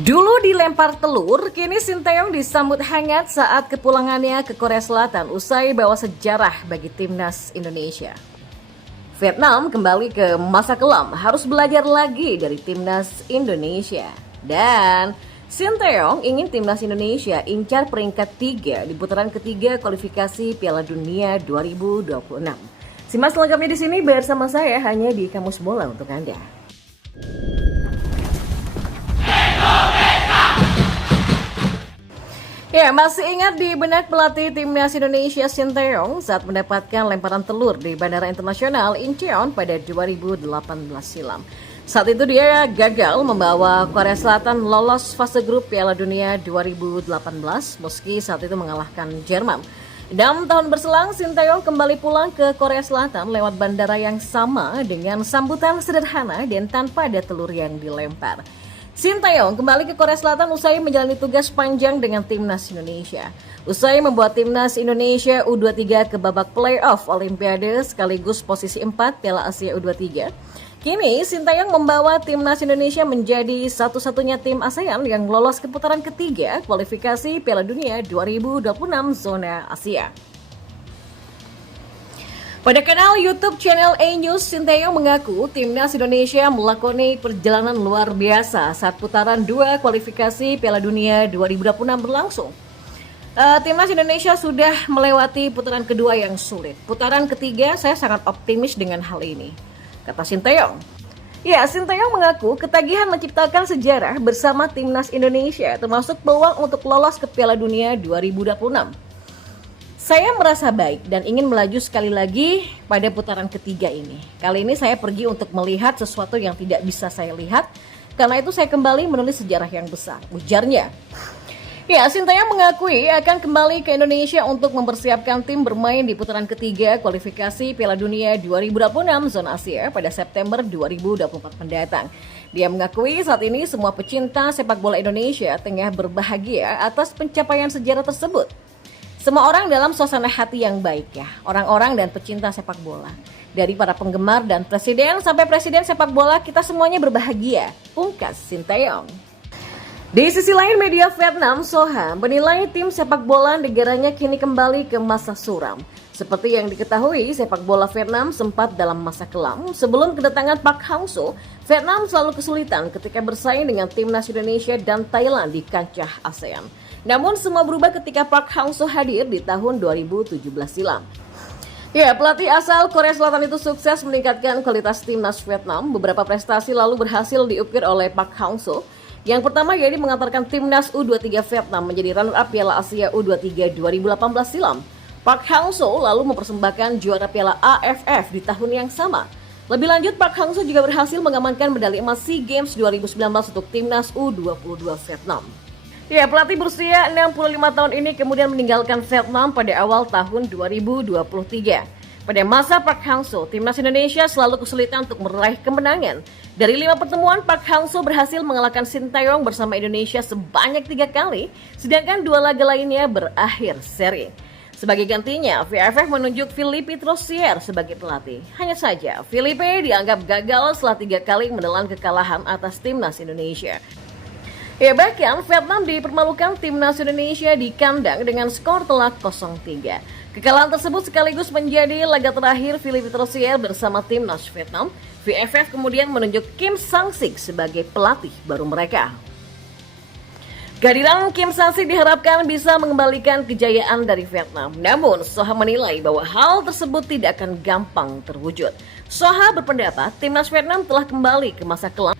Dulu dilempar telur, kini Sinteyong disambut hangat saat kepulangannya ke Korea Selatan usai bawa sejarah bagi timnas Indonesia. Vietnam kembali ke masa kelam, harus belajar lagi dari timnas Indonesia. Dan Sinteyong ingin timnas Indonesia incar peringkat 3 di putaran ketiga kualifikasi Piala Dunia 2026. Simak selengkapnya di sini bersama saya hanya di Kamus Bola untuk Anda. Ya, masih ingat di benak pelatih timnas Indonesia Sinteyong saat mendapatkan lemparan telur di Bandara Internasional Incheon pada 2018 silam. Saat itu dia gagal membawa Korea Selatan lolos fase grup Piala Dunia 2018 meski saat itu mengalahkan Jerman. 6 tahun berselang, Sinteyong kembali pulang ke Korea Selatan lewat bandara yang sama dengan sambutan sederhana dan tanpa ada telur yang dilempar. Sinteyong kembali ke Korea Selatan usai menjalani tugas panjang dengan timnas Indonesia. Usai membuat timnas Indonesia U23 ke babak playoff Olimpiade sekaligus posisi 4 Piala Asia U23. Kini Sinteyong membawa timnas Indonesia menjadi satu-satunya tim ASEAN yang lolos ke putaran ketiga kualifikasi Piala Dunia 2026 zona Asia. Pada kanal YouTube channel A-News, Sinteyong mengaku timnas Indonesia melakoni perjalanan luar biasa saat putaran 2 kualifikasi Piala Dunia 2026 berlangsung. Timnas Indonesia sudah melewati putaran kedua yang sulit. Putaran ketiga saya sangat optimis dengan hal ini, kata Sinteyong. Ya, Sinteyong mengaku ketagihan menciptakan sejarah bersama timnas Indonesia termasuk peluang untuk lolos ke Piala Dunia 2026. Saya merasa baik dan ingin melaju sekali lagi pada putaran ketiga ini. Kali ini saya pergi untuk melihat sesuatu yang tidak bisa saya lihat. Karena itu saya kembali menulis sejarah yang besar, ujarnya. Ya, Sinteyong mengakui akan kembali ke Indonesia untuk mempersiapkan tim bermain di putaran ketiga kualifikasi Piala Dunia 2026 zona Asia pada September 2024 mendatang. Dia mengakui saat ini semua pecinta sepak bola Indonesia tengah berbahagia atas pencapaian sejarah tersebut. Semua orang dalam suasana hati yang baik ya, orang-orang dan pecinta sepak bola. Dari para penggemar dan presiden sampai presiden sepak bola, kita semuanya berbahagia, pungkas Sinteyong. Di sisi lain, media Vietnam Soha menilai tim sepak bola negaranya kini kembali ke masa suram. Seperti yang diketahui, sepak bola Vietnam sempat dalam masa kelam. Sebelum kedatangan Park Hang-seo, Vietnam selalu kesulitan ketika bersaing dengan timnas Indonesia dan Thailand di kancah ASEAN. Namun semua berubah ketika Park Hang-seo hadir di tahun 2017 silam. Ya, pelatih asal Korea Selatan itu sukses meningkatkan kualitas timnas Vietnam. Beberapa prestasi lalu berhasil diukir oleh Park Hang-seo. Yang pertama yaitu mengantarkan timnas U23 Vietnam menjadi runner-up Piala Asia U23 2018 silam. Park Hang-seo lalu mempersembahkan juara Piala AFF di tahun yang sama. Lebih lanjut, Park Hang-seo juga berhasil mengamankan medali emas SEA Games 2019 untuk timnas U22 Vietnam. Ya, pelatih berusia 65 tahun ini kemudian meninggalkan Vietnam pada awal tahun 2023. Pada masa Park Hang-seo, timnas Indonesia selalu kesulitan untuk meraih kemenangan. Dari 5 pertemuan, Park Hang-seo berhasil mengalahkan Sinteyong bersama Indonesia sebanyak 3 kali, sedangkan 2 laga lainnya berakhir seri. Sebagai gantinya, VFF menunjuk Philippe Troussier sebagai pelatih. Hanya saja, Philippe dianggap gagal setelah 3 kali menelan kekalahan atas timnas Indonesia. Ya, bahkan Vietnam dipermalukan timnas Indonesia di kandang dengan skor telak 0-3. Kekalahan tersebut sekaligus menjadi laga terakhir Philippe Troussier bersama timnas Vietnam. VFF kemudian menunjuk Kim Sang-sik sebagai pelatih baru mereka. Kehadiran Kim Sang-sik diharapkan bisa mengembalikan kejayaan dari Vietnam. Namun, Soha menilai bahwa hal tersebut tidak akan gampang terwujud. Soha berpendapat timnas Vietnam telah kembali ke masa kelam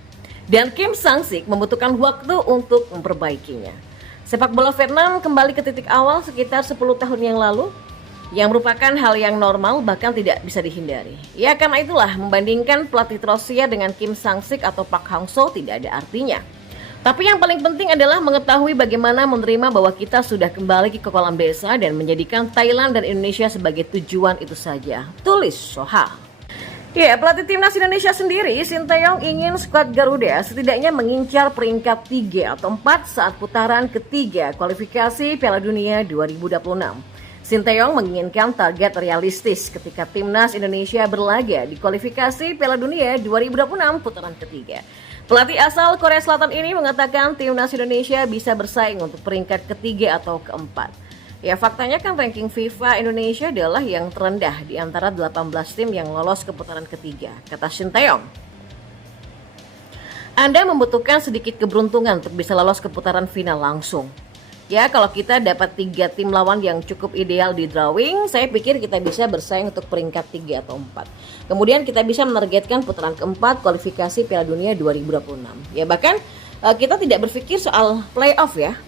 dan Kim Sang-sik membutuhkan waktu untuk memperbaikinya. Sepak bola Vietnam kembali ke titik awal sekitar 10 tahun yang lalu, yang merupakan hal yang normal bahkan tidak bisa dihindari. Ya, karena itulah membandingkan pelatih Troussier dengan Kim Sang-sik atau Park Hang-seo tidak ada artinya. Tapi yang paling penting adalah mengetahui bagaimana menerima bahwa kita sudah kembali ke kolam desa dan menjadikan Thailand dan Indonesia sebagai tujuan itu saja. Tulis Soha. Ya, pelatih timnas Indonesia sendiri, Sinteyong ingin skuad Garuda setidaknya mengincar peringkat 3 atau 4 saat putaran ketiga kualifikasi Piala Dunia 2026. Sinteyong menginginkan target realistis ketika timnas Indonesia berlaga di kualifikasi Piala Dunia 2026 putaran ketiga. Pelatih asal Korea Selatan ini mengatakan timnas Indonesia bisa bersaing untuk peringkat ketiga atau keempat. Ya, faktanya kan ranking FIFA Indonesia adalah yang terendah di antara 18 tim yang lolos ke putaran ketiga, kata Shin Tae-yong. Anda membutuhkan sedikit keberuntungan untuk bisa lolos ke putaran final langsung. Ya, kalau kita dapat 3 tim lawan yang cukup ideal di drawing, saya pikir kita bisa bersaing untuk peringkat 3 atau 4. Kemudian kita bisa menargetkan putaran keempat kualifikasi Piala Dunia 2026. Ya, bahkan kita tidak berpikir soal playoff ya,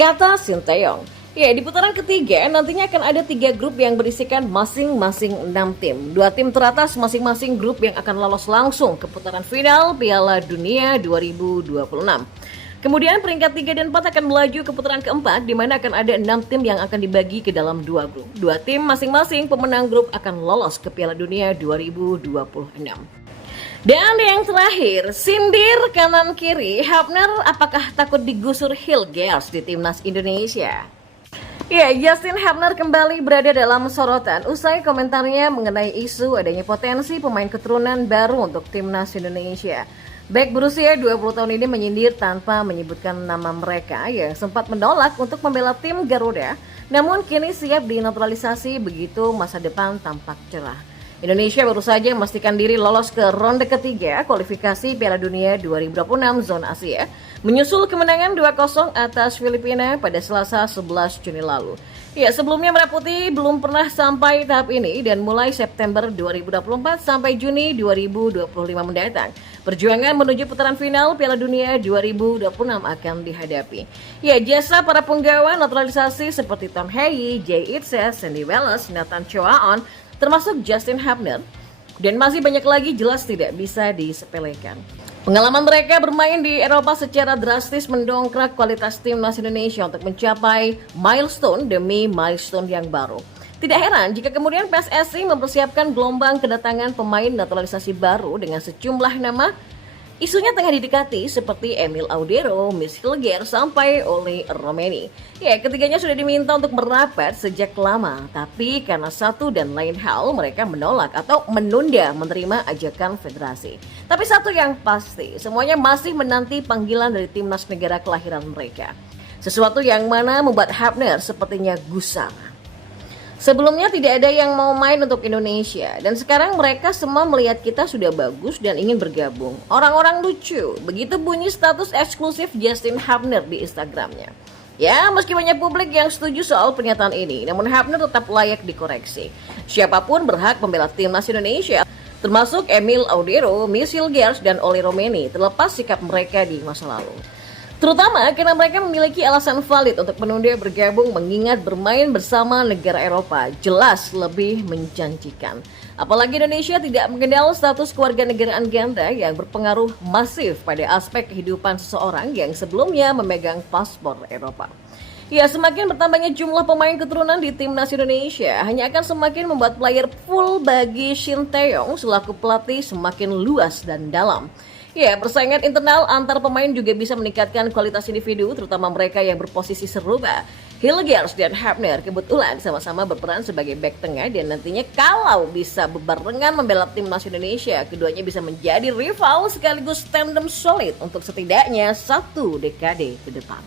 kata Shin Tae-yong. Ya, di putaran ketiga nantinya akan ada 3 grup yang berisikan masing-masing 6 tim. 2 tim teratas masing-masing grup yang akan lolos langsung ke putaran final Piala Dunia 2026. Kemudian peringkat 3 dan 4 akan melaju ke putaran keempat, di mana akan ada 6 tim yang akan dibagi ke dalam 2 grup. 2 tim masing-masing pemenang grup akan lolos ke Piala Dunia 2026. Dan yang terakhir, sindir kanan kiri, Hafner apakah takut digusur Hilgers di timnas Indonesia? Ya, Justin Hafner kembali berada dalam sorotan usai komentarnya mengenai isu adanya potensi pemain keturunan baru untuk timnas Indonesia. Bek berusia 20 tahun ini menyindir tanpa menyebutkan nama mereka yang sempat menolak untuk membela tim Garuda, namun kini siap dinaturalisasi begitu masa depan tampak cerah. Indonesia baru saja memastikan diri lolos ke ronde ketiga kualifikasi Piala Dunia 2026 zona Asia, menyusul kemenangan 2-0 atas Filipina pada Selasa 11 Juni lalu. Ya, sebelumnya Merah Putih belum pernah sampai tahap ini dan mulai September 2024 sampai Juni 2025 mendatang, perjuangan menuju putaran final Piala Dunia 2026 akan dihadapi. Ya, jasa para penggawa naturalisasi seperti Tom Hei, Jay Itse, Sandy Wallace, Nathan Choaon, termasuk Justin Hafner, dan masih banyak lagi jelas tidak bisa disepelekan. Pengalaman mereka bermain di Eropa secara drastis mendongkrak kualitas timnas Indonesia untuk mencapai milestone demi milestone yang baru. Tidak heran jika kemudian PSSI mempersiapkan gelombang kedatangan pemain naturalisasi baru dengan sejumlah nama. Isunya tengah didekati seperti Emil Audero, Miss Hilger, sampai Oli Romeni. Ya, ketiganya sudah diminta untuk merapat sejak lama, tapi karena satu dan lain hal mereka menolak atau menunda menerima ajakan federasi. Tapi satu yang pasti, semuanya masih menanti panggilan dari timnas negara kelahiran mereka. Sesuatu yang mana membuat Hafner sepertinya gusar. Sebelumnya tidak ada yang mau main untuk Indonesia, dan sekarang mereka semua melihat kita sudah bagus dan ingin bergabung. Orang-orang lucu, begitu bunyi status eksklusif Justin Hafner di Instagramnya. Ya, meski banyak publik yang setuju soal pernyataan ini, namun Hafner tetap layak dikoreksi. Siapapun berhak membela timnas Indonesia, termasuk Emil Audero, Miss Hilgers, dan Oli Romeni, terlepas sikap mereka di masa lalu. Terutama karena mereka memiliki alasan valid untuk menunda bergabung mengingat bermain bersama negara Eropa jelas lebih menjanjikan. Apalagi Indonesia tidak mengenal status kewarganegaraan ganda yang berpengaruh masif pada aspek kehidupan seseorang yang sebelumnya memegang paspor Eropa. Ya, semakin bertambahnya jumlah pemain keturunan di timnas Indonesia hanya akan semakin membuat player full bagi Shin Tae-yong selaku pelatih semakin luas dan dalam. Ya, persaingan internal antar pemain juga bisa meningkatkan kualitas individu, terutama mereka yang berposisi serupa. Hilgers dan Hafner kebetulan sama-sama berperan sebagai bek tengah dan nantinya kalau bisa bebarengan membela timnas Indonesia, keduanya bisa menjadi rival sekaligus tandem solid untuk setidaknya 1 dekade ke depan.